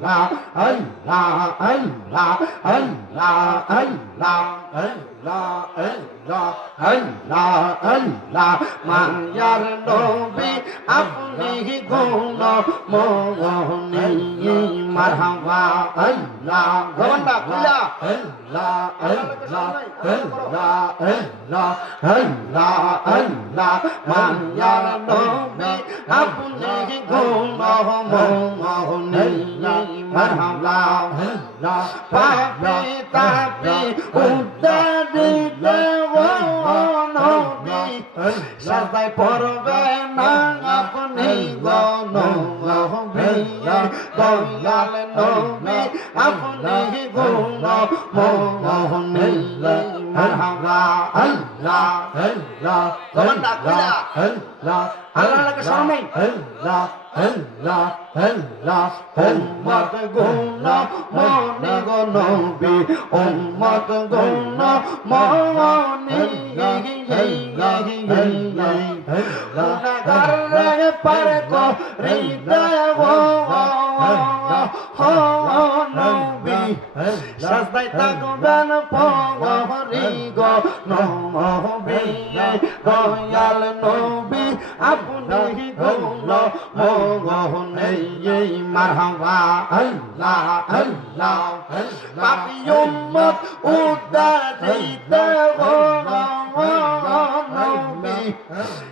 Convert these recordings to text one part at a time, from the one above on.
Allah, Allah, Allah, Allah, Allah, Allah, Allah, Allah, Allah, মায়ার নবী আপনি গুণ মোহনী মারহাবা আল্লাহ গন্ডা খুলা আল্লাহ আল্লাহ আল্লাহ আল্লাহ আল্লাহ আল্লাহ মায়ার নবী আপনি গুণ মোহনী মারহাবা আল্লাহ পাপি তাপি উদ্দারিতে নবী সাজায় পড়বে না আপনি গণ নবী দয়াল নবী আপনি গুণ মোহনী মারহাবা আল্লাহ আল্লাহ আল্লাহ আল্লাহ আল্লাহকে সামনে আল্লাহ আল্লাহ আল্লাহ উম্মত গুণ মনে গো নবী উম্মত গুণ মনে গুনাহগার পার করিতে নবী সাজদায় থাকবেন পগরি গো নবী দয়াল নবী আপনি গুণ মোহনী মারহাবা আল্লাহ আল্লাহ পাপী উম্মত উদ্দারিতে নবী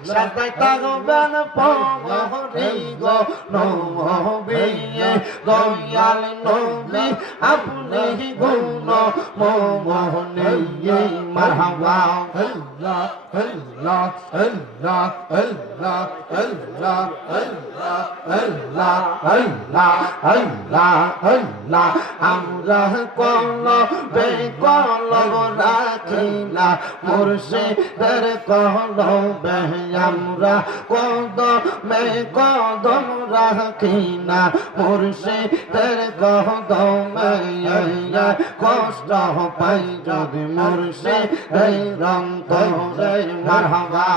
সাজদায় থাকবেন পগরি গো নবী দয়াল নবী আপনি গুণ মোহনী মারহাবা আল্লাহ আল্লাহ আল্লাহ আল্লাহ আল্লাহ আল্লাহ আল্লাহ আল্লাহ আল্লাহ আল্লাহ আমরা কলবে কলব রাখিলা মুর্শিদের কলবে আমরা কদমে কদম রাখিনা মুর্শিদের কদমে কষ্ট পাই যদি মুর্শিদের অন্তরে মারহাবা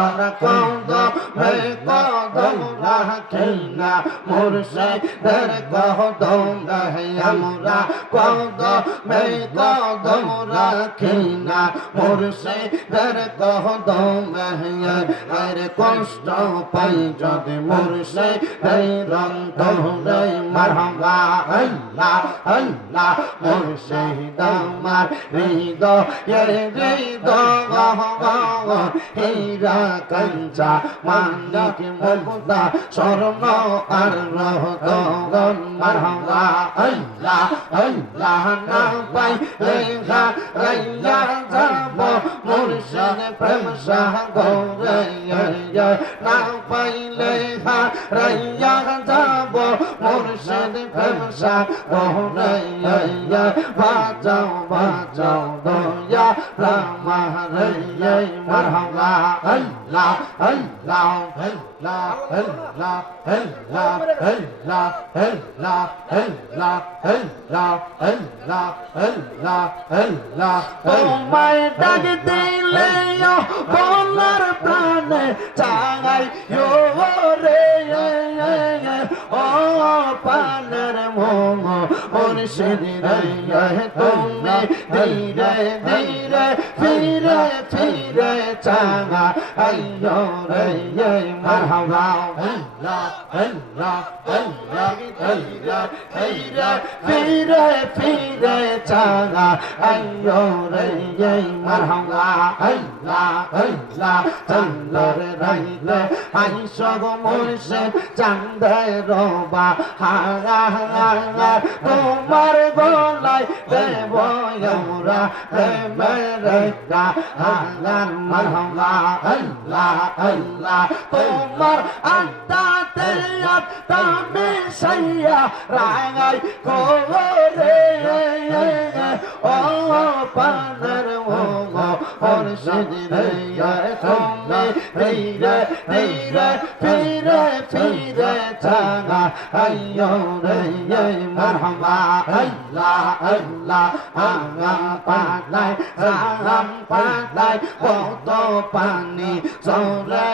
আমরা কদমে কদম রাখিনা মুর্শিদের কদমে আমরা কদমে কদম রাখিনা মুর্শিদের কদমে আরে কষ্ট পাই যদি মুর্শিদের অন্তরে মারহাবা আল্লাহ আল্লাহ মুর্শিদ আমার হৃদয়ের হৃদয় হীরা কাঞ্চা মানিক মুক্তা স্বর্ণ আর রতন মারহাবা আল্লাহ আল্লাহ না পাই লেখা রাইয়া যাব মুর্শিদ প্রেম সাগরে না পাই লেখা রাইয়া যাব মুর্শিদ প্রেম সাগরে বাঁচাও বাঁচাও দয়া রামারে মারহাবা আল্লাহ আল্লাহ আল্লাহ আল্লাহ আল্লাহ আল্লাহ আল্লাহ আল্লাহ আল্লাহ আল্লাহ আল্লাহ আল্লাহ তোমায় ডাক দিলে বলার প্রাণে চাই রে ও পানের মোহ মুর্শিদ রে তুমি ধীরে ধীরে ফিরে ফিরে চাঙা আইয়ো রে মারহাবা আল্লাহ আল্লাহ আল্লাহ আল্লাহ ধীরে ফিরে ফিরে চাঙা আইয়ো রে মারহাবা আল্লাহ আল্লাহ চন্দর রাইলে আইসো গো মুর্শিদ চাঁদের বা হারা হারা তোমার গলায় দেব আমরা মেরে হারার মারহাবা আল্লাহ আল্লাহ তোমার আত্মাতে আত্মা মিশাইয়া রাঙাই করে ও পানের মোহ মুর্শিদ রে তুমি ধীরে ধীরে ফিরে ফিরে চাঙা আইয়ো রে মারহাবা আল্লাহ আল্লাহ আগাম পালাই সালাম পালাই কত পানি চলে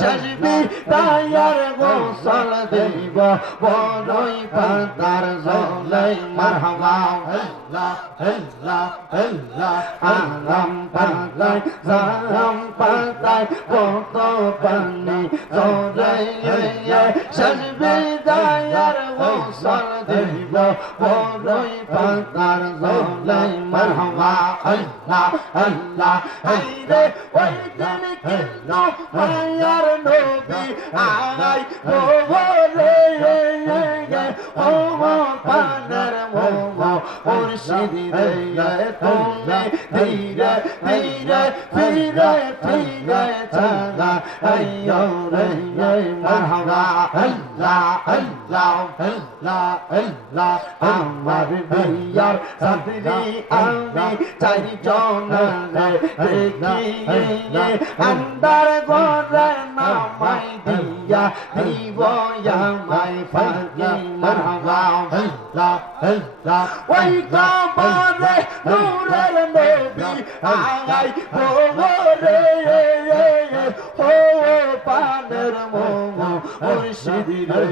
শেষবি তায়ার গোসল দেব বড়ই পাতার জলে মারহাবা আল্লাহ আল্লাহ আল্লাহ আরাম পাতায় জাম পাতায় কত পানি জলে সাজবে দায়ার গোসল দিব বড়ই পাতার জলে মারহাবা আল্লাহ আল্লাহ আইরে ওই দিন কিন্তু মায়ার নবী আই বলে ও পানের মোমো মুর্শিদি রে তুমি ধীরে ধীরে ফিরে ফিরে চালা আইয়ো রে মারহাবা আল্লাহ আল্লাহ আল্লাহ আল্লাহ আমার বিয়ার সাদরি আমি চাইজন দেখিয়ে আন্দার ঘরে নামাই দিয়া দিব আমায় ফাঁকি মারহাবা আল্লাহ আল্লাহ ওই কবরে নূরের নবী আই বলে ও পানের মোমো মুর্শিদি রে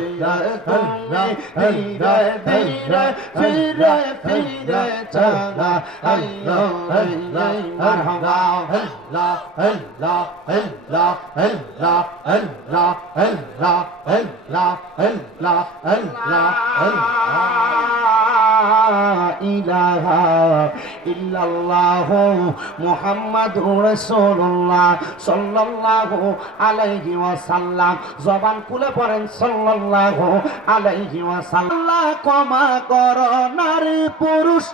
তুমি ধীরে ধীরে ফিরে ফিরে চালা আইয়ো মারহাবা আল্লাহ আল্লাহ আল্লাহ আল্লাহ আল্লাহ আল্লাহ আল্লাহ আল্লাহ আল্লাহ ইলাহা ইল্লাল্লাহ মুহাম্মাদুর রাসূলুল্লাহ সাল্লাল্লাহু আলাইহি ওয়াসাল্লাম জবান খুলে পড়েন সাল্লাল্লাহু আলাইহি ওয়াসাল্লাম ক্ষমা করো নারী পুরুষ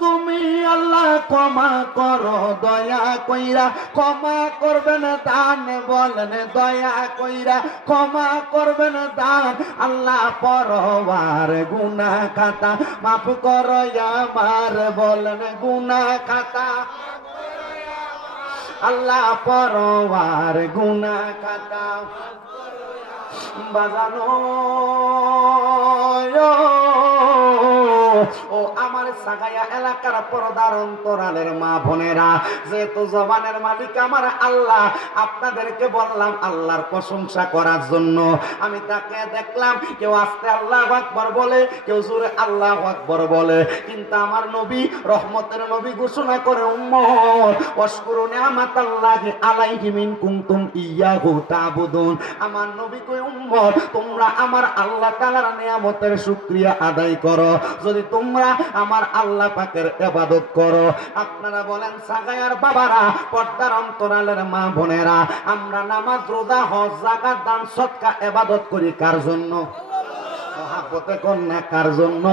তুমি আল্লাহ ক্ষমা করো দয়া কইরা ক্ষমা করবেন দান বলেন দয়া কইরা ক্ষমা করবেন দান আল্লাহ পরবার গুনাহ খাতা মাফ করো আমার বলেন গুনাহ খাতা আল্লাহ পরবার গুনাহ খাতা বাজানো ও আমার সাগায়া এলাকার পর্দার অন্তরালের মা বোনেরা যেহেতু জবানের মালিক আমার আল্লাহ আপনাদেরকে বললাম আল্লাহর প্রশংসা করার জন্য আমি তাকে দেখলাম কেউ আস্তে আল্লাহু আকবার বলে কেউ জোরে আল্লাহু আকবার বলে কিন্তু আমার নবী রহমতের নবী ঘোষণা করে উম্মত ওয়াশকুরু নি'মাতাল্লাহি আলাইহি মিন কুনতুম ইয়াহু তা'বুদুন আমার নবী কই উম্মত তোমরা আমার আল্লাহ তাআলার নিয়ামতের শুকরিয়া আদায় করো যদি তোমরা আমার আল্লাহ পাকের ইবাদত করো আপনারা বলেন সাগায়ার বাবারা পর্দার অন্তরালের মা বোনেরা আমরা নামাজ রোজা হজ যাকাত দান সদকা ইবাদত করি কার জন্য মহাব্বতে কন্যা কার জন্য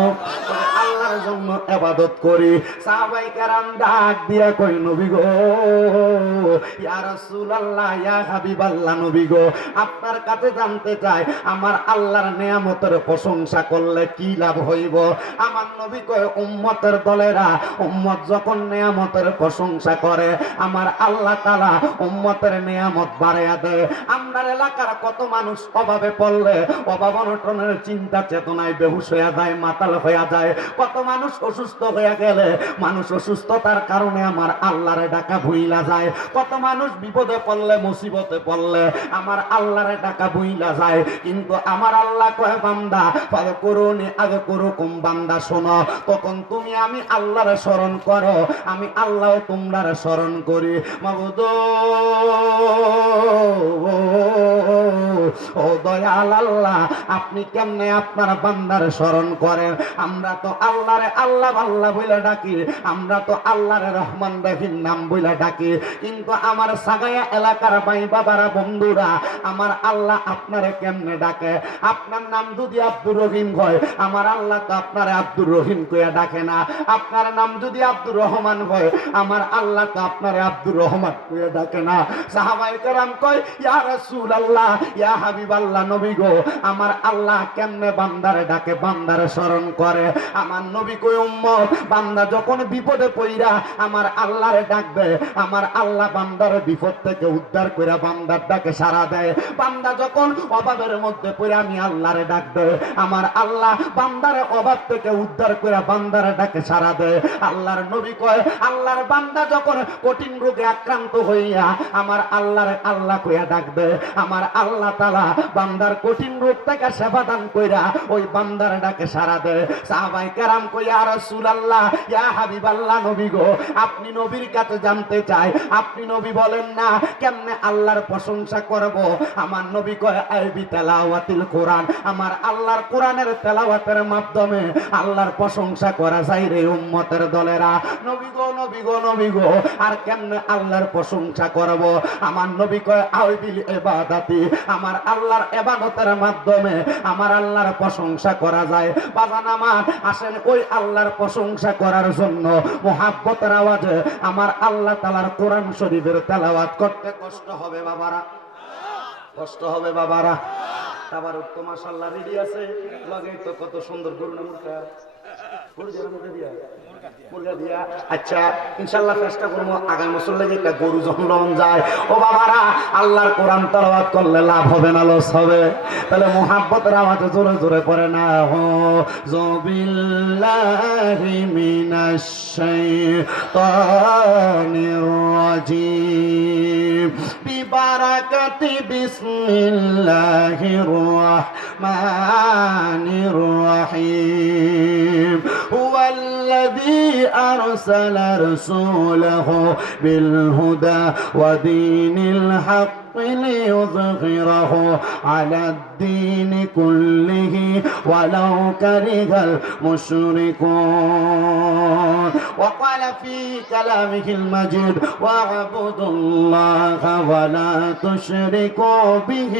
আল্লাহর জন্য ইবাদত করি সাহাবায়ে কেরাম ডাক দিয়া কই নবী গো ইয়া রাসূলুল্লাহ ইয়া হাবিবাল্লাহ নবী গো আপনার কাছে জানতে চাই আমার আল্লাহর নিয়ামতের প্রশংসা করলে কি লাভ হইব আমার নবী কয় উম্মতের দলেরা উম্মত যখন নিয়ামতের প্রশংসা করে আমার আল্লাহ তাআলা উম্মতের নিয়ামত বাড়ায়া দেয় আমরা এলাকার কত মানুষ অভাবে পড়লে অভাব অনটনের চিন্তা চেতনায় বেহুশ হয়ে যায় মাতাল হয়ে যায় কত মানুষ অসুস্থ হয়ে গেলে মানুষ অসুস্থতার কারণে আমার আল্লাহরে ডাকা ভুইলা যায় কত মানুষ বিপদে পড়লে মুসিবতে পড়লে আমার আল্লাহরে ডাকা ভুইলা যায় কিন্তু আমার আল্লাহ কয় বান্দা ফাযকুরুনি আযকুরুকুম বান্দা শোনো তখন তুমি আমি আল্লাহরে স্মরণ করো আমি আল্লাহ তোমরারে স্মরণ করি মাবুদ ও দয়াল আল্লাহ আপনি কেমনে আপনার বান্দারে স্মরণ করেন আমরা তো আল্লাহরে আল্লাহ আল্লাহ বলে ডাকি আমরা তো আল্লাহরে রহমান রহিম নাম বলে ডাকি কিন্তু আমার সাগায়া এলাকার ভাই বাবারা বন্ধুরা আমার আল্লাহ আপনারে কেমনে ডাকে আপনার নাম যদি আব্দুর রহিম হয় আমার আল্লাহ তো আপনারে আব্দুর রহিম কইয়া ডাকে না আপনার নাম যদি আব্দুর রহমান হয় আমার আল্লাহ তো আপনারে আব্দুর রহমান কইয়া ডাকে না সাহাবায়ে কেরাম কয় ইয়া রাসূলুল্লাহ ইয়া হাবিবাল্লাহ নবী গো আমার আল্লাহ কেমনে বান্দারে ডাকে বান্দারে স্মরণ করে আমার নবী কই উম্মত বান্দা যখন বিপদে পইরা আমার আল্লাহরে ডাকবে আমার আল্লাহ বান্দারে বিপদ থেকে উদ্ধার কইরা বান্দার ডাকে সাড়া দেয় বান্দা যখন অভাবের মধ্যে পইরা আমি আল্লাহরে ডাকবে আমার আল্লাহ বান্দারে অভাব থেকে উদ্ধার কইরা বান্দারে ডাকে সাড়া দেয় আল্লাহর নবী কয় আল্লাহর বান্দা যখন কঠিন রোগে আক্রান্ত হইয়া আমার আল্লাহরে আল্লাহ কইয়া ডাকবে আমার আল্লাহ তাআলা বান্দার কঠিন রূপ থেকে সেবা দান কইরা ওই বান্দার ডাকে সাড়া দেয়। সাহাবায়ে কেরাম কই ইয়া রাসূলুল্লাহ ইয়া হাবিবাল্লাহ নবী গো, আপনি নবীর কাছে জানতে চাই, আপনি নবী বলেন না কেমনে আল্লাহর প্রশংসা করব। আমার নবী কয় আইবি তেলাওয়াতিল কোরআন, আমার আল্লাহর কোরআনের তেলাওয়াতের মাধ্যমে আল্লাহর প্রশংসা করা যায় রে উম্মতের দলেরা। নবী গো নবী গো নবী গো, আর কেমনে আল্লাহর প্রশংসা করব। আমার নবী কয় আইবিল ইবাদাতি, আমার আল্লাহর ইবাদতের মাধ্যমে আমার আল্লাহর প্রশংসা করা যায়। বাজান আমার আসেন ওই আল্লাহর প্রশংসা করার জন্য মুহাব্বতের আওয়াজে আমার আল্লাহ তাআলার কোরআন শরীফের তেলাওয়াত করতে কষ্ট হবে বাবারা, কষ্ট হবে বাবারা। আবার তো মাশাআল্লাহ রেডি আছে, লগে তো কত সুন্দর গরু না মুরগা, গরু দিয়া মুরগা দিয়া, মুরগা দিয়া। আচ্ছা ইনশাআল্লাহ চেষ্টা করব আগামী বছর লাগে একটা গরু যখন যায়। ও বাবারা, আল্লাহর কোরআন তেলাওয়াত করলে লাভ হবে না লস হবে? তাহলে মুহাব্বতের আওয়াজে জোরে জোরে পড়ে না হো যবিল্লাহি মিনাশ শাইতানির রাজিম বিবারাকাতি বিসমিল্লাহির রাহমানির রাহিম হুয়াল্লাযী আরসালা রাসূলাহু বিল হুদা ওয়া দীনিল হক ليظهره على الدين كله ولو كره المشركون. وقال في كلامه المجيد واعبدوا الله ولا تشركوا به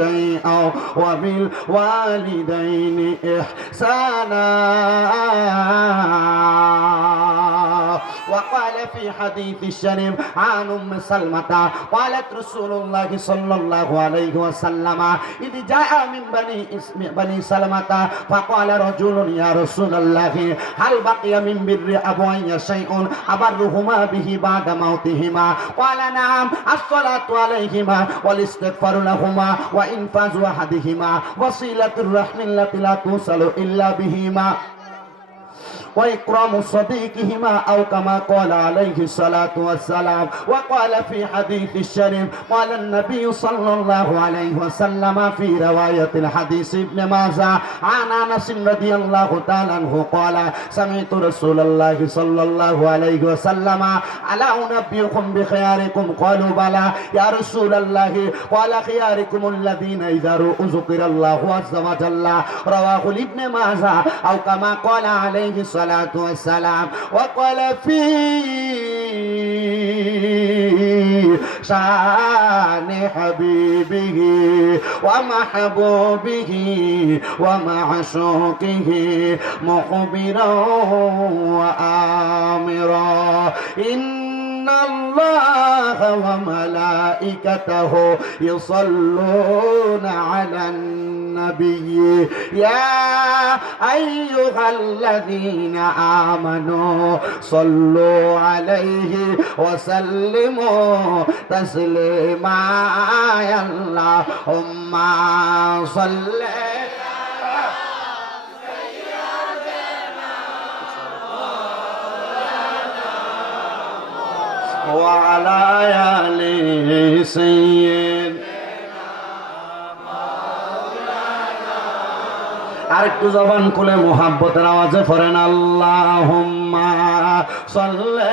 شيئا وبالوالدين إحسانا. وقال في حديث الشريف عن أم سلمة قالت رسول الله صلى الله عليه وسلم إذ جاء من بني سلمة فقال رجل يا رسول الله هل بقي من بر أبوي شيء أبرهما به بعد موتهما؟ قال نعم الصلاة عليهما والاستغفار لهما وإنفاذ أحدهما وصلة الرحم التي لا توصل إلا بهما وإكرام صديقهما أو كما قال عليه الصلاة والسلام. وقال في حديث الشريف قال النبي صلى الله عليه وسلم في رواية الحديث ابن ماجه عن أنس رضي الله تعالى عنه قال سمعت رسول الله صلى الله عليه وسلم ألا أنبئكم بخياركم؟ قالوا بلى يا رسول الله قال خياركم الذين إذا ذكر الله عز وجل. رواه ابن ماجه أو كما قال عليه الصلاة والسلام. وقال في شان حبيبه ومحبوبه ومعشوقه مخبرا وآمرا إن الله وملائكته يصلون على النبي يا أيها الذين آمنوا صلوا عليه وسلموا تسليما. اللهم صل وعلى آل سيدنا. আরেকটু জবান খুলে মুহাব্বতের আওয়াজে পড়েন আল্লাহুম্মা সাল্লি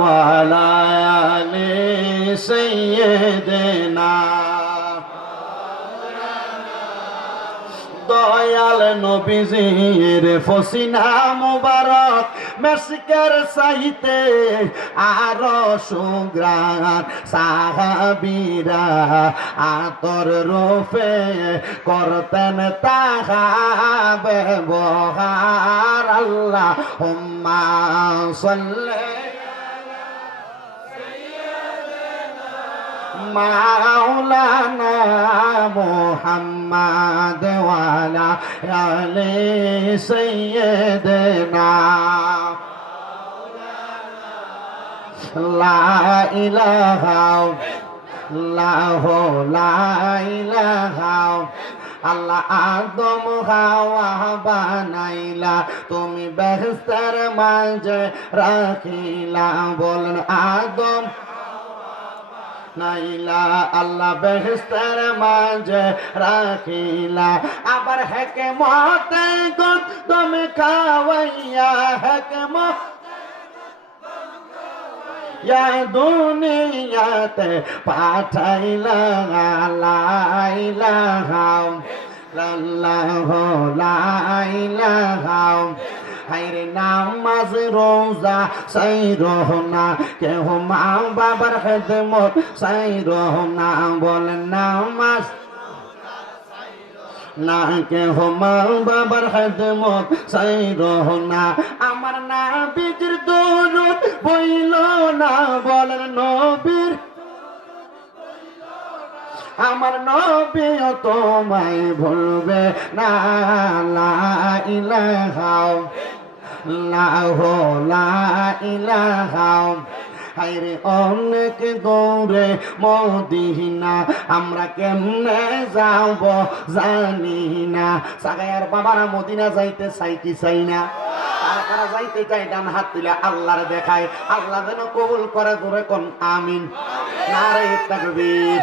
ওয়া আলা আলি সাইয়্যিদিনা। দয়াল নবীজির ফসিনা মুবারক মেসকের চাইতে আরো সুগ্রাণ, সাহাবীরা আতর রূপে করতেন তাহা ব্যবহার। আল্লাহুম্মা সাল্লি মাওলানা মুহাম্মদ ওয়া আলা আলি সাইয়্যিদিনা। লা ইলাহা ইল্লাল্লাহু লা ইলাহা আল্লাহ আদম হাওয়া বানাইলা, তুমি বেহেশতের মাঝে রাখিলা। বলেন আদম নাইলা, আল্লাহ বেহেশতের মাঝে রাখিলা। আবার হেকেমতে গুণ তুমি খাওয়াইয়া, হেকেমত দুনিয়াতে পাঠাইলা। লা ইলাহা ইল্লাল্লাহ, লা ইলাহা। হায়রে নামাজ রোজা সাইরহ না, কেহ মা বাবার খেদমত সাইরহ না। বলেন নামাজ না, কেহ মা বাবার খেদমত সাইরহ না। আমার নবীর দরুদ বইল না, বলেন নবীর, আমার নবীও তোমায় ভুলবে না। লা ইলাহা ইল্লাল্লাহ, লা ইলাহা। হায়রে অনেক দৌড়ে মদিনা, আমরা কেমনে যাব জানি না। সাগায়ার বাবারা মদিনা যাইতে চাই কি চাই না? কারা যাইতে চাই ডান হাত তুলে আল্লাহর দেখায়, আল্লাহ যেন কবুল করে। জোরে কোন আমিন। নারে তাকবীর।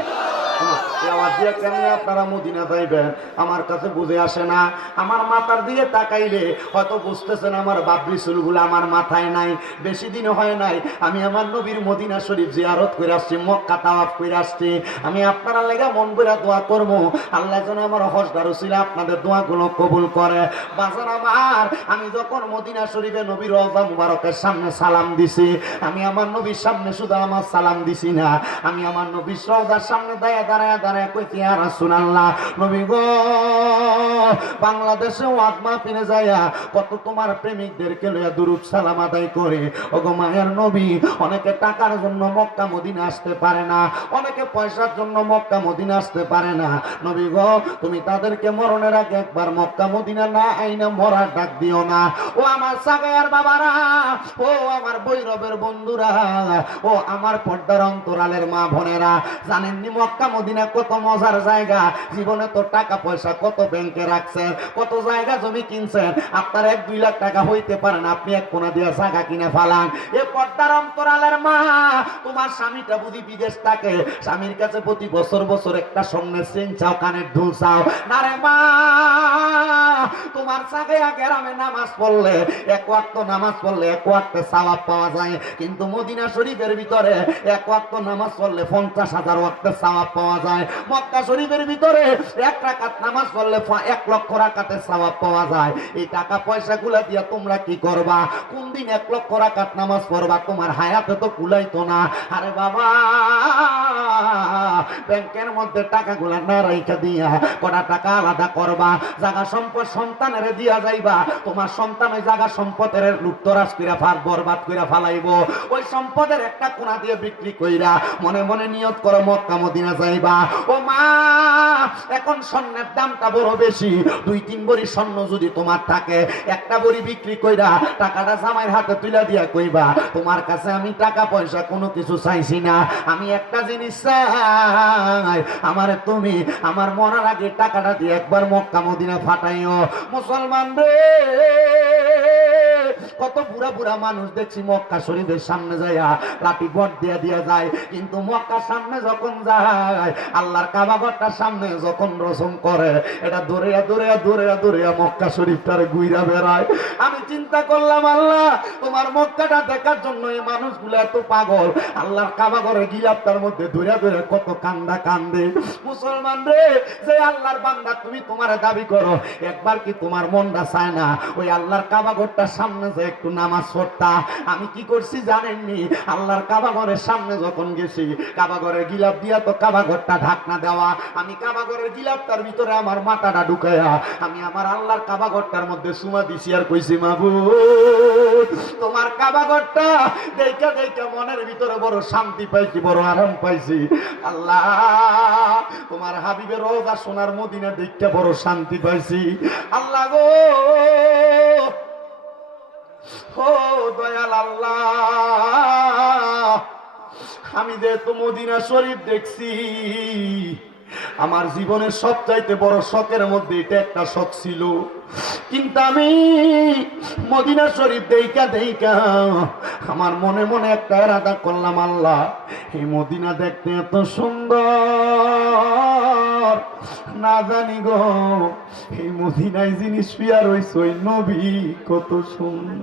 কেমনি আপনারা মদিনা যাইবেন আমার কাছে বুঝে আসে না। আমার মাথার দিকে তাকাইলে হয়তো বুঝতেছেন আমার বাবরি চুলগুলো আমার মাথায় নাই। বেশি দিন হয় নাই আমি আমার নবীর মদিনা শরীফ জিয়ারত করে আসছি, মক্কা তাওয়াফ করে আসছি। আমি আপনারা লেগে মন করে দোয়া করবো, আল্লাহ যেন আমার হজদার উসিলা আপনাদের দোয়াগুলো কবুল করে। বাজার আমার, আমি যখন মদিনা শরীফে নবীর রওজা মুবারকের সামনে সালাম দিছি, আমি আমার নবীর সামনে শুধু আমার সালাম দিছি না, আমি আমার নবীর রওজার সামনে দাঁড়ায় দাঁড়ায় দাঁড়ায় কইছি ইয়া রাসূলুল্লাহ, নবী গো, বাংলাদেশে ওয়াজ মাহফিলে যায়া কত তোমার প্রেমিকদেরকে লইয়া দুরূদ সালাম আদায় করে। ওগো মায়ের নবী, অনেকে টাকার জন্য মক্কা মদিনা আসতে পারে না, অনেকে পয়সার জন্য মক্কা মদিনা আসতে পারে না। নবী গো, তুমি তাদেরকে মরণের আগে একবার মক্কা মদিনা না আইনা মরার ডাক দিও না। ও আমার সাগায়ার বাবারা, ও আমার বৈরবের বন্ধুরা, ও আমার পর্দার অন্তরালের মা বোনেরা, জানেননি মক্কা মদিনা কত মজার জায়গা? জীবনে তো টাকা পয়সা কত ব্যাংকে রাখছেন, কত জায়গা জমি কিনছেন, আপনার 1-2 লাখ টাকা হইতে পারে না, আপনি এক কোনা দিয়ে জায়গা কিনে ফালান। এ পর্দার অন্তরালের মা, তোমার স্বামীটা বুঝি বিদেশ থাকে, স্বামীর কাছে প্রতি বছর বছর একটা স্বর্ণের চেইন চাও, কানের ঢুল চাও না রে মা। তোমার সাগেয়া গ্রামে নামাজ পড়লে, এক ওয়াক্ত নামাজ পড়লে 1 ওয়াক্তে সওয়াব পাওয়া যায়, কিন্তু মদিনা শরীফের ভিতরে 1 ওয়াক্ত নামাজ পড়লে 50,000 ওয়াক্তের সওয়াব পাওয়া যায়। মক্কা শরীফের ভিতরে 1 রাকাত নামাজ পড়লে 1 লক্ষ রাকাতের সওয়াব পাওয়া যায়। এই টাকা পয়সাগুলা দিয়া তোমরা কি করবা? কোন দিন 1 লক্ষ রাকাত নামাজ পড়বা? তোমার হায়াতে তো কুলাইতো না। আরে বাবা, ব্যাংকের মধ্যে টাকাগুলা না রাইখা দিয়া কটা টাকা আলাদা করবা, জায়গা সম্পদ সন্তানের দিয়া যাইবা। তোমার সন্তান ওই জায়গা সম্পদের লুটতরাজ কইরা বরবাদ কইরা ফালাইবো। ওই সম্পদের একটা কোণা দিয়ে বিক্রি কইরা মনে মনে নিয়ত করো মক্কা মদিনা যাইবা। ও মা, এখন স্বর্ণের দামটা বড় বেশি। 2-3 ভরি স্বর্ণ যদি তোমার থাকে, একটা ভরি বিক্রি কইরা টাকাটা জামাইয়ের হাতে তুলে দিয়া কইবা, তোমার কাছে আমি টাকা পয়সা কোনো কিছু চাইছি না, আমি একটা জিনিস চাই, আমারে তুমি আমার মরার আগে টাকাটা দিয়ে একবার মক্কা মদিনা ফাটাইও। মুসলমান রে, কত বুড়া বুড়া মানুষ দেখছি মক্কা শরীফের সামনে যাইয়া লাঠি বট দিয়া দিয়া যায়, কিন্তু মক্কার সামনে যখন যায়, আল্লাহর কাবা ঘরটার সামনে যখন রসম করে, এটা দৌড়িয়া দৌড়িয়া দৌড়িয়া দৌড়িয়া মক্কা শরীফটারে ঘুইরা বেড়ায়। আমি চিন্তা করলাম, আল্লাহ তোমার মক্কাটা দেখার জন্য এই মানুষগুলো এত পাগল, আল্লাহর কাবা ঘরে গিলাপটার মধ্যে দৌড়িয়া দৌড়িয়া কত কান্দা কান্দে। মুসলমান রে, যে আল্লাহর বান্দা তুমি তোমার দাবি করো, একবার কি তোমার মনটা চায় না ওই আল্লাহর কাবা ঘরটার সামনে যে একটু নামাজ পড়তা? আমি কি করছি জানেননি? আল্লাহর কাবা ঘরের সামনে যখন গেছি, কাবা ঘরের গিলাপ দিয়া তো কাবা ঘরটা ঢাকনা দেওয়া, আমি কাবা ঘরের গিলাপটার ভিতরে আমার মাথাটা ঢুকাইয়া আমি আমার আল্লাহর কাবা ঘরটার মধ্যে সুমা দিছি আর কইছি, মাবুদ তোমার কাবা ঘরটা দেখা দেখা মনের ভিতরে বড় শান্তি পাইছি, বড় আরাম পাইছি। আল্লাহ তোমার হাবিবের রওজা সোনার মদিনা দেখা বড় শান্তি পাইছি। আল্লাহ গো, ও দয়াল আল্লাহ, আমি যে তো মদিনা শরীফ দেখছি, আমার জীবনের সবচাইতে বড় শখের মধ্যে এটা একটা শখ ছিল। কিন্তু আমি মদিনা শরীফ দেইকা আমার মনে মনে একটা ইরাদা করলাম, আল্লাহ এই মদিনা দেখতে এত সুন্দর, না জানি গো এই মদিনায় যিনি শুয়া রইছে ওই নবী কত সুন্দর।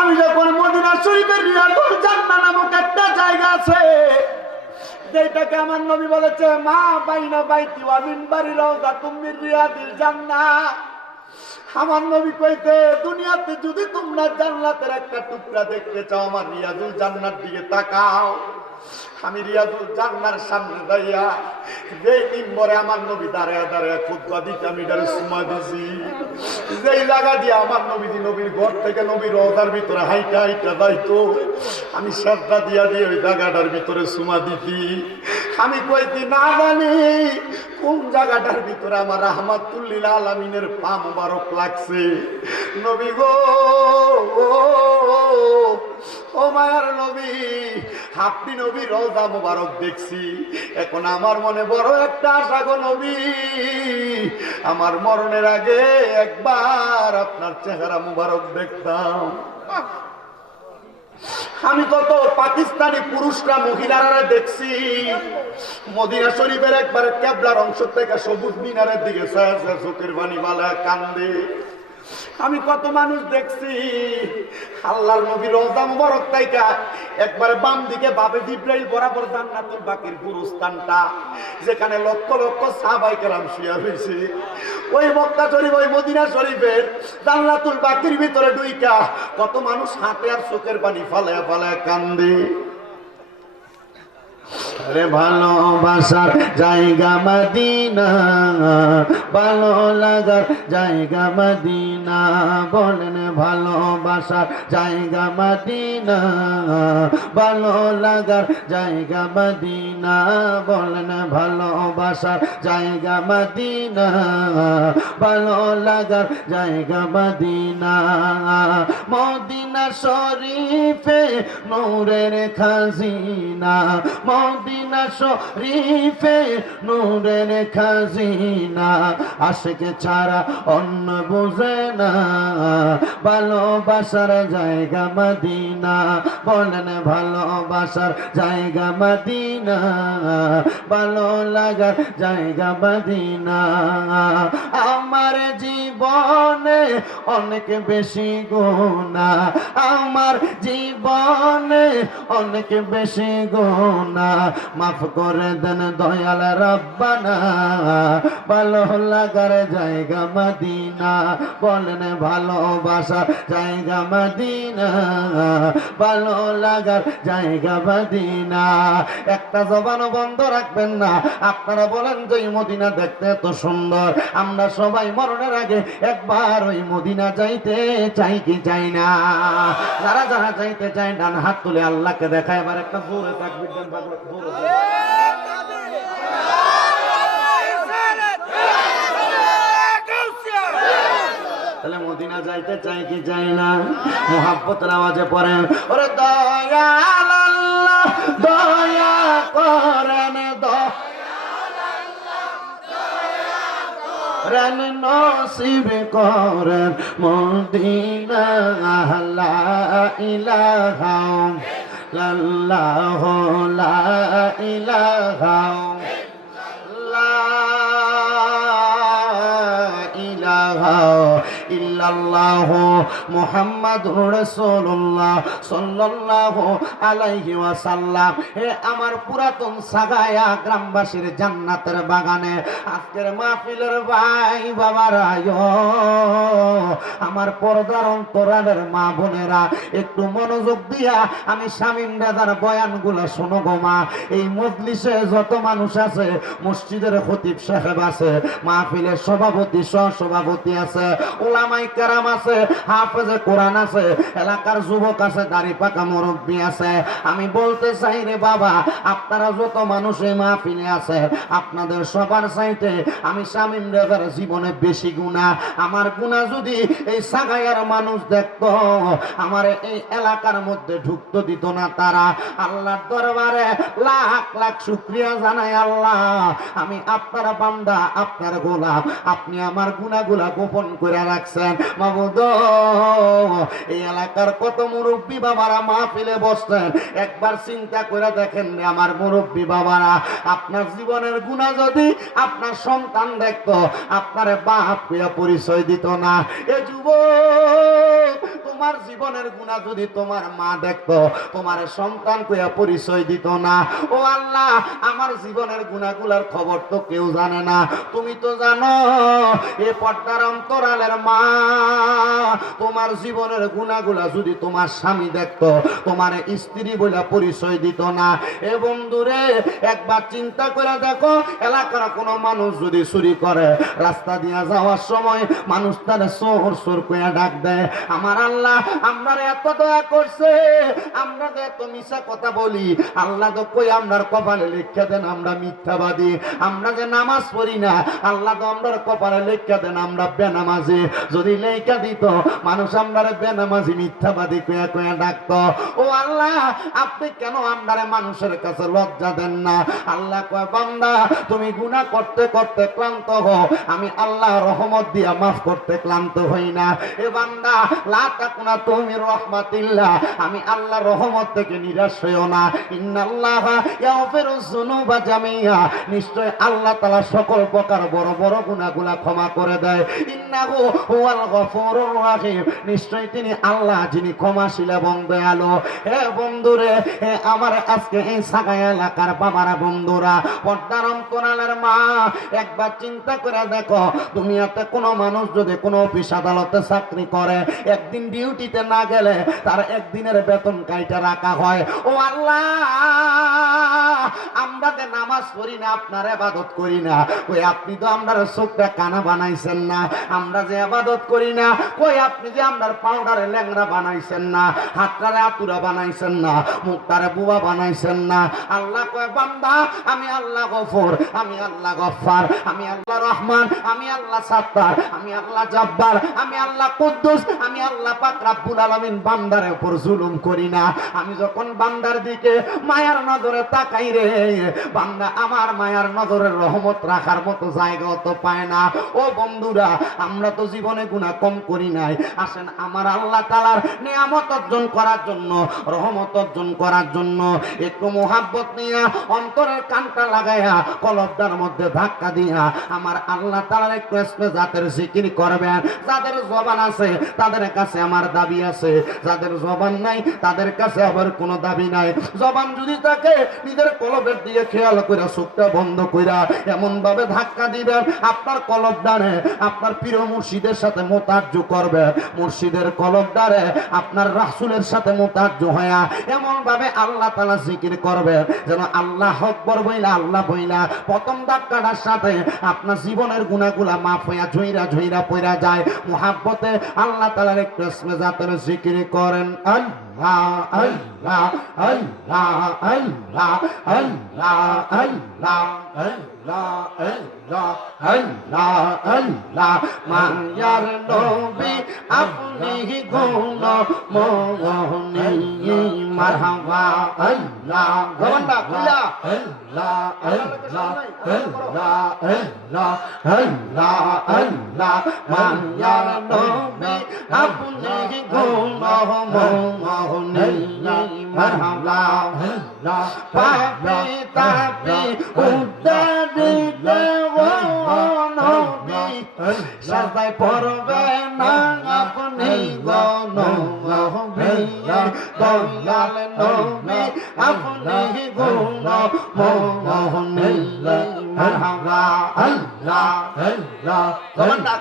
আমি যখন মদিনা শরীফের রিয়াদুল জান্নাহ নামক একটা জায়গা আছে, যেটাকে আমার নবী বলেছে মা বাইনা বাইতি ওয়া মিনবারি রাউযাতুম মিন রিয়াদিল জান্নাহ। আমার নবী কইতে দুনিয়াতে যদি তোমরা জান্নাতের একটা টুকরা দেখতে চাও আমার রিয়াদুল জান্নাহর দিকে তাকাও। আমি রিয়াদুল জান্নাহর সামনে দাঁড়িয়া যেই মিম্বরে আমার নবী দাঁড়ায় খুতবা দিতে আমি এটারে সুমা দিছি, যেই জায়গা দিয়ে আমার নবীজি নবীর ঘর থেকে নবীর রওজার ভিতরে হাইটা যাইতো, আমি শ্রদ্ধা দিয়া দিয়ে ওই জায়গাটার ভিতরে সুমা দিতি। আমি কইতি না জানি কোন জায়গাটার ভিতরে আমার রাহমাতুল লিল আলামিনের পা মুবারক লাগছে। নবী গো ও মায়ার নবী, আপনি নবীর রওজা মুবারক দেখছি, এখন আমার মনে বড় একটা আশা গো নবী, আমার মরণের আগে একবার আপনার চেহারা মুবারক দেখতাম। আমি কত পাকিস্তানি পুরুষরা মহিলারা দেখছি মদিনা শরীফের একবারে কেবলার অংশ থেকে সবুজ মিনারের দিকে চোখের পানি বালা কান্দে। আমি কত মানুষ দেখছি আল্লাহর নবীর রওজা মুবারক তাইকা একবারে বাম দিকে বাবে জিব্রাইল বরাবর জান্নাতুল বাকির গুরুস্থানটা, যেখানে লক্ষ লক্ষ সাহাবায়ে কেরাম শুয়ে রয়েছে, ওই মক্কা শরীফ ওই মদিনা শরীফের জান্নাতুল বাকির ভিতরে ঢুইকা কত মানুষ হাতে আর চোখের পানি ফালায়া ফালায়া কান্দে। আরে ভালোবাসার জায়গা মদিনা, ভালো লাগার জায়গা মদিনা, বলেন ভালোবাসার জায়গা মদিনা, ভালো লাগার জায়গা মদিনা, বলেন ভালোবাসার জায়গা মদিনা, ভালো লাগার জায়গা মদিনা। মদিনা শরীফে নূরের খাজিনা, মদিনা শরীফে নূরের খাজিনা, আশিকে ছাড়া অন্য বুঝে না, ভালোবাসার জায়গা মদিনা, বলেন ভালোবাসার জায়গা মদিনা, ভালো লাগার জায়গা মদিনা। আমার জীবনে অনেক বেশি গুনাহ, আমার জীবনে অনেক বেশি গুনাহ, মাফ করে দেন দয়াল রব্বানা, ভালো লাগার জায়গা মদিনা, বলেন ভালোবাসার জায়গা মদিনা, ভালো লাগার জায়গা মদিনা। একটা জবান বন্ধ রাখবেন না, আপনারা বলেন যে এই মদিনা দেখতে এত সুন্দর, আমরা সবাই মরণের আগে একবার ওই মদিনা যাইতে চাই কি চাই না? যারা যারা যাইতে চায় ডান হাত তুলে আল্লাহকে দেখায়, এবার একটা জোরে তাকবীর দেন। তাহলে মদিনা যাইতে চাই কি চাই না? মুহাব্বতের আওয়াজে পড়েন, ওরে দয়াল আল্লাহ দয়া করেন, দয়াল নসিব করেন মদিনা, লা ইলাহা ইল্লাল্লাহ, লা ইলাহা ইল্লাল্লাহ মুহাম্মাদুর রাসূলুল্লাহ সাল্লাল্লাহু আলাইহি ওয়াসাল্লাম। হে আমার পুরাতন সাগায়া গ্রামবাসীর জান্নাতের বাগানে আজকের মাহফিলের ভাই বাবারা, আমার পর্দার অন্তরালের মা বোনেরা, একটু মনোযোগ দিয়া আমি শামীম দাদার বয়ানগুলো শোনো গো মা। এই মজলিসে যত মানুষ আছে, মসজিদের খতিব সাহেব আছে, মাহফিলের সভাপতি সহসভাপতি আছে, ওলামায়ে কেরাম আছে, হাফেজে কোরআন আছে, এলাকার যুবক আছে, দাড়ি পাকা মুরব্বী আছে। আমি বলতে চাই রে বাবা, আপনারা যত মানুষ এই মাহফিলে আছে, আপনাদের সবার চাইতে আমি শামীম রেজার জীবনে বেশি গুনাহ। আমার গুনাহ যদি এই সাগাইয়ার মানুষ দেখতো, আমার এই এলাকার মধ্যে ঢুকতে দিত না তারা। আল্লাহর দরবারে লাখ লাখ শুকরিয়া জানাই আল্লাহ, আমি আপনার বান্দা, আপনার গোলাম, আপনি আমার গুনাহগুলা গোপন করে রাখছেন মাবুদ। এই এলাকার কত মুরব্বী বাবারা মাহফিলে বসছেন, একবার চিন্তা করে দেখেন রে আমার মুরব্বী বাবারা, আপনার জীবনের গুনাহ যদি আপনার সন্তান দেখতো, আপনার বাপ কইয়া পরিচয় দিত না। এ যুবক, তোমার জীবনের গুনাহ যদি তোমার মা দেখতো, তোমার সন্তান কইয়া পরিচয় দিত না। ও আল্লাহ, আমার জীবনের গুনাহগুলার খবর তো কেউ জানে না, তুমি তো জানো। এ পর্দার অন্তরালের মা, তোমার জীবনের গুনাহগুলা যদি তোমার স্বামী দেখতো, তোমার স্ত্রী বলে পরিচয় দিত না। এ বন্ধুরে, একবার চিন্তা করে দেখো, এলাকার কোনো মানুষ যদি চুরি করে, রাস্তা দিয়া যাওয়ার সময় মানুষ তার চোর চোর কইয়া ডাক দেয়। আমার আল্লাহ আমরা এত দয়া করছে, আমরা যে এত মিছা কথা বলি, আল্লাহ তো কই আমরার কপালে লিখে দেন আমরা মিথ্যাবাদী। আমরা যে নামাজ পড়ি না, আল্লাহ তো আমরার কপালে লিখে দেন আমরা বেনামাজি। যদি লেখা দিত, মানুষ আমরারে বেনামাজি মিথ্যাবাদী কইয়া কইয়া ডাকতো। ও আল্লাহ, আপনি কেন আমরারে মানুষের কাছে লজ্জা দেন না? আল্লাহ কয়, বান্দা তুমি গুনাহ করতে করতে ক্লান্ত হও, আমি আল্লাহ রহমত দিয়া মাফ করতে ক্লান্ত হই না। এ বান্দা, লা তাকুনা তুমি রহমাতিল্লাহ, আমি আল্লাহ রহমত থেকে নিরাশ হইও না। ইন্নাল্লাহা ইয়াগফিরুয যুনুবা জামিআ, নিশ্চয় আল্লাহ তাআলা সকল প্রকার বড় বড় গুনাহগুলা ক্ষমা করে দেয়। ইন্নাহু হুয়াল গফুরুর রহিম, নিশ্চয় তিনি আল্লাহ যিনি ক্ষমাশীল এবং দয়ালু। হে বন্ধুরে, হে আমার আজকে এই সাগাইয়া এলাকার বাবারা, বন্ধুরা, পর্দার অন্তরালের মা, একবার চিন্তা করে দেখো, দুনিয়াতে কোনো মানুষ যদি কোনো অফিস আদালতে চাকরি করে, একদিন ডিউটিতে না গেলে তার একদিনের বেতন কাইটা রাখা হয়। ও আল্লাহ, আমরা যে নামাজ পড়ি না, আপনার ইবাদত করি না, ওই আপনি তো আমরার চোখটা কানা বানাইছেন না। আমরা যে ইবাদত করি না, কই আপনি যে আমরার পাউডারে ল্যাংড়া বানাইছেন না, হাতটারে আতুরা বানাইছেন না, মুখটারে বুবা বানাইছেন না। আল্লাহ কয়, বান্দা আমি আল্লাহ গফুর, আমি আল্লাহ গফফার, আমি আল্লাহ রহমান, আমি আল্লাহ সাত্তার, আমি আল্লাহ জব্বার, আমি আল্লাহ কুদ্দুস, আমি আল্লাহ পাক রব্বুল আলামিন বান্দার উপর জুলুম করি না। আমি যখন বান্দার দিকে মায়ার নজরে তাকাই রে, বান্দা আমার মায়ার নজরের রহমত রাখার মতো জায়গা তো পায় না। ও বন্ধুরা, আমরা তো জীবনে গুনাহ কম করি নাই। আসেন আমার আল্লাহ তাআলার নিয়ামত অর্জন করার জন্য, রহমত অর্জন করার জন্য একটু মোহাব্বত নিয়া অন্তরের কানটা লাগাইয়া কলবটার মধ্যে ধাক্কা দিয়া আমার আল্লাহ তাআলার একটু জাতের জিকির করবেন। যাদের জবান আছে তাদের কাছে আমার দাবি আছে, যাদের জবান নাই তাদের কাছে আবার কোনো দাবি নাই। জবান যদি থাকে, নিজের কলবের দিকে খেয়াল কইরা চোখটা বন্ধ কইরা এমন ভাবে ধাক্কা দিবেন, আপনার কলবদারে আপনার প্রিয় মুর্শিদের সাথে মোতাজ্জ করবে, মুর্শিদের কলবদারে আপনার রাসূলের সাথে মোতাজ্জ হয়া এমন ভাবে আল্লাহ তাআলা জিকির করবে যেন আল্লাহ আকবার বইলা, আল্লাহ বইলা প্রথম ধাক্কাটার সাথে আপনার জীবনের গুনাহগুলা মাফ হইয়া ঝইরা ঝইরা পইরা যায়। মুহাব্বতে আল্লাহ তাআলার একটু ইসমে জাতের জিকির করেন। আল্লাহ আল্লাহ আল্লাহ আল্লাহ আল্লাহ আল্লাহ আল্লাহ আল্লাহ আল্লাহ আল্লাহ, মায়ার নবী আপনি গুণ মোহনী, মারহাবা আল্লাহ আল্লাহ আল্লাহ আল্লাহ আল্লাহ আল্লাহ আল্লাহ, মায়ার নবী আপনি গুণ মোহনী, মারহাবা আল্লাহ, পাপি তাপি উদ্ধারি দেও নবী, সাজায় পড়বে না আপনি গণ নবী, দয়াল নবী আপনি গুণ মোহনী, মারহাবা আল্লাহ আল্লাহ আল্লাহ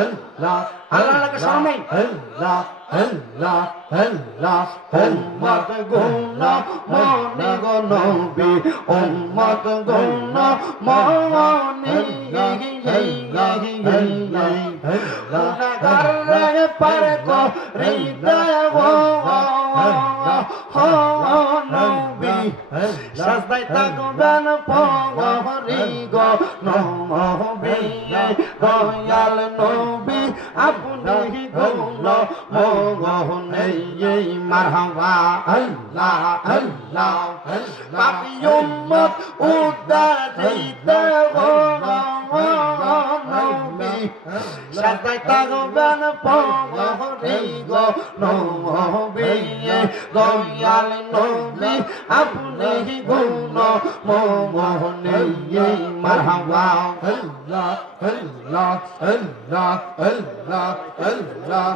আল্লাহ, আল্লাহকে সামনে আল্লাহ আল্লাহ আল্লাহ, উম্মত গুণ মনি গো নবী, উম্মত গুণ মনি, গুনাহগার রে পার করিতে গো নবী সাজদায় থাকবেন পগরি গো নবী দয়াল নবী আপনি গুণ মোহনে মারহাবা আল্লাহ আল্লাহ পাপী উম্মত উদ্ধারিতে গো নবী সাজদায় থাকবেন পগরি গো নবী দয়াল নবী আপনি গুণ মোহনে মারহাবা আল্লাহ আল্লাহ আল্লাহ আল্লাহ আল্লাহ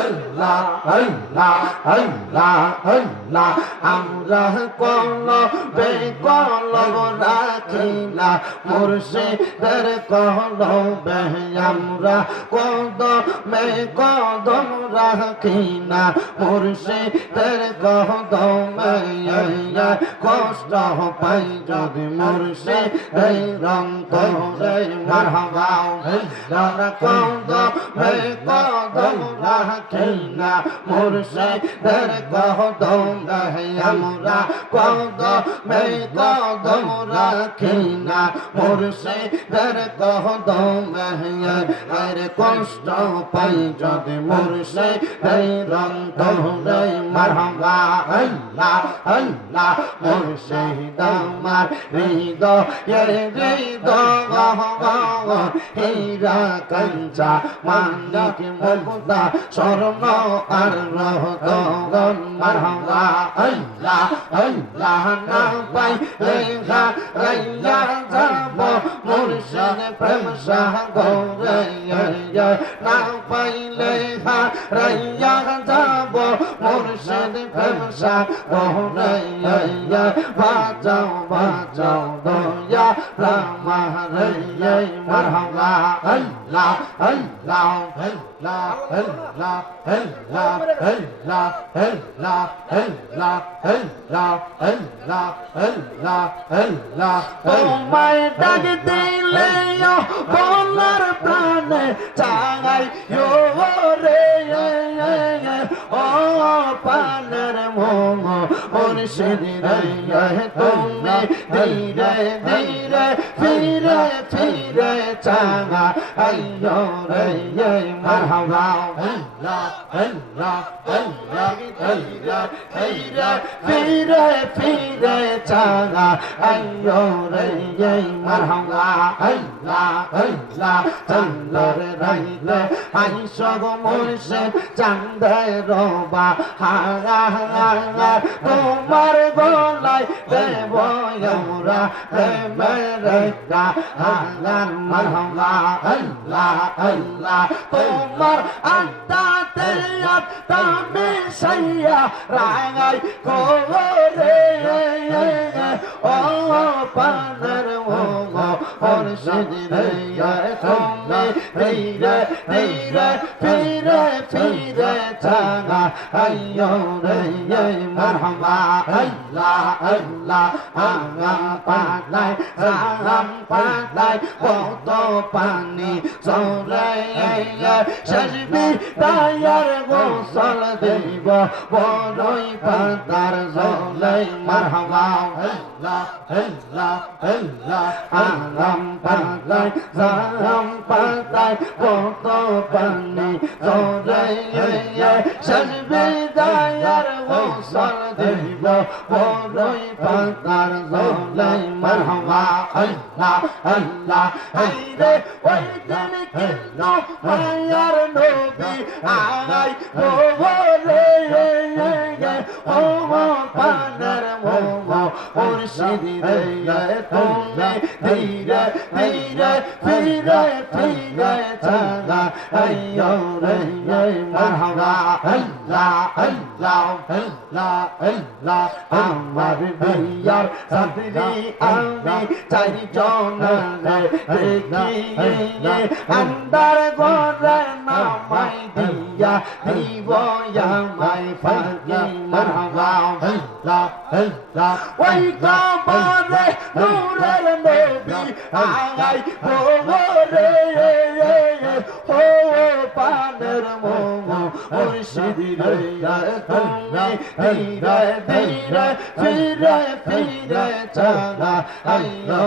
আল্লাহ আল্লাহ আল্লাহ আল্লাহ আমরা কলবে কলব রাখি না মুর্শিদের কলবে আমরা কদমে কদম রাখি না মুর্শিদের কদমে কষ্ট পাই যদি মুর্শিদের অন্তরে মারহাবা আমরা কদমে কদম রাখি না মুর্শিদের কদমে আমরা কদমে কদম রাখি না মুর্শিদের কদমে আরে কষ্ট পাই যদি মুর্শিদের অন্তরে মারহাবা আল্লাহ আল্লাহ মুর্শিদ আমার হৃদয়ের হৃদয় হীরা কাঞ্চা মানিক মুক্তা স্বর্ণ আর রতন মারহাবা আল্লাহ আল্লাহ না পাইলে রাইয়া যাব মুর্শিদ প্রেম সাগরে না পাইলে রাইয়া যাব মুর্শিদ প্রেম সাগরে বাঁচাও বাঁচাও দয়া রামারে মারহাবা আল্লাহ আল্লাহ আল্লাহ আল্লাহ আল্লাহ আল্লাহ আল্লাহ আল্লাহ আল্লাহ আল্লাহ আল্লাহ আল্লাহ তোমায় ডাক দিলে বলার প্রাণে চাই রে ও পানের মোহ মুর্শিদ রে তুমি ধীরে ধীরে ফিরে ফিরে চাঙা আইয়ো রে মারহাবা আল্লাহ আল্লাহ আল্লাহ ধীরে ধীরে ফিরে ফিরে চাঙা আইয়ো রে মারহাবা আল্লাহ আল্লাহ চন্দর রাইলে আইসো গো মুর্শিদ চাঁদের বা হারা তোমার গলায় দেব আমরা প্রেমের হাগার মারহাবা আল্লাহ আল্লাহ তোমার আত্মাতে আত্মা মিশাইয়া রাগাই করে ও পানের ও মুর্শিদ রে তুমি ধীরে ধীরে ফিরে ফিরে চাঙা আইয়ো রে মারহাবা আল্লাহ আল্লাহ আগাম পাতায় আগাম পাতায় কত পানি চলে শেষবি দায়ার গোসল দেব বড়ই পাতার জলে মারহাবা আল্লাহ আল্লাহ আল্লাহ আগাম পাতায় আগাম পাতায় কত পানি চলে শেষবি দায়ার গোসল দেব বড়ই পাতার জলে মারহাবা আল্লাহ আল্লাহ হাইরে ওই দিন কেন মায়ার নবী আই ওরে ও পানের মোমো মুর্শিদ রে তুমি ধীরে ধীরে ফিরে ফিরে চাঙা আইয়ো রে মারহাবা আল্লাহ আল্লাহ আল্লাহ আল্লাহ আমার বিয়ার সাথী আমি চারিজন দেখি আন্দার ঘরে নামাই দিয়া দিব আমায় ফাঁকি মারহাবা আল্লাহ আল্লাহ ওই কবরে নূরের নবী আই ওরে ও পানের চাঁদা আইলো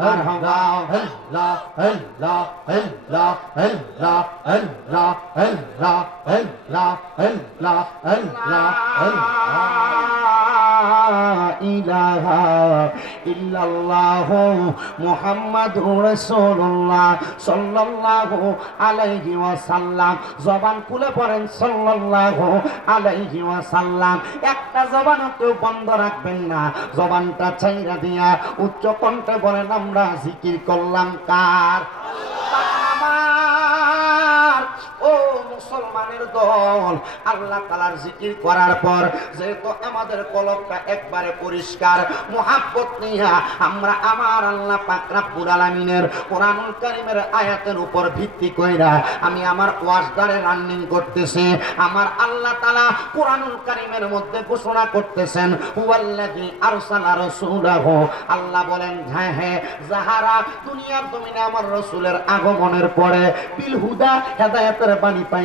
মারহাবা আল্লাহ আল্লাহ আল্লাহ আল্লাহ আল্লাহ আল্লাহ আল্লাহ আল্লাহ আল্লাহ ইলাহা ইল্লাল্লাহ মুহাম্মাদুর রাসূলুল্লাহ সাল্লাল্লাহু আলাইহি ওয়াসাল্লাম। জবান খুলে পড়েন সাল্লাল্লাহু আলাইহি ওয়াসাল্লাম। একটা জবানও কেউ বন্ধ রাখবেন না, জবানটা ছাইরা দিয়া উচ্চ কণ্ঠে বলেন আমরা জিকির করলাম কার? আমার ও মুসলমানের দল, আল্লাহ তাআলার জিকির করার পর যেহেতু আমাদের কলবটা একবারে পরিষ্কার, মুহাব্বত নিয়া আমরা আমার আল্লাহ পাক রব্বুল আলামিনের কোরআনুল কারীমের আয়াতের উপর ভিত্তি কইরা আমি আমার ওয়াজদারে রানিং করতেছি। আমার আল্লাহ তাআলা কোরআনুল কারীমের মধ্যে ঘোষণা করতেছেন হুয়াল্লাযী আরসালা রাসূলাহু, আল্লাহ বলেন হ্যাঁ হ্যাঁ যাহারা দুনিয়ার জমিনে আমার রাসূলের আগমনের পরে বিল হুদা হেদায়েতের বাণী পাই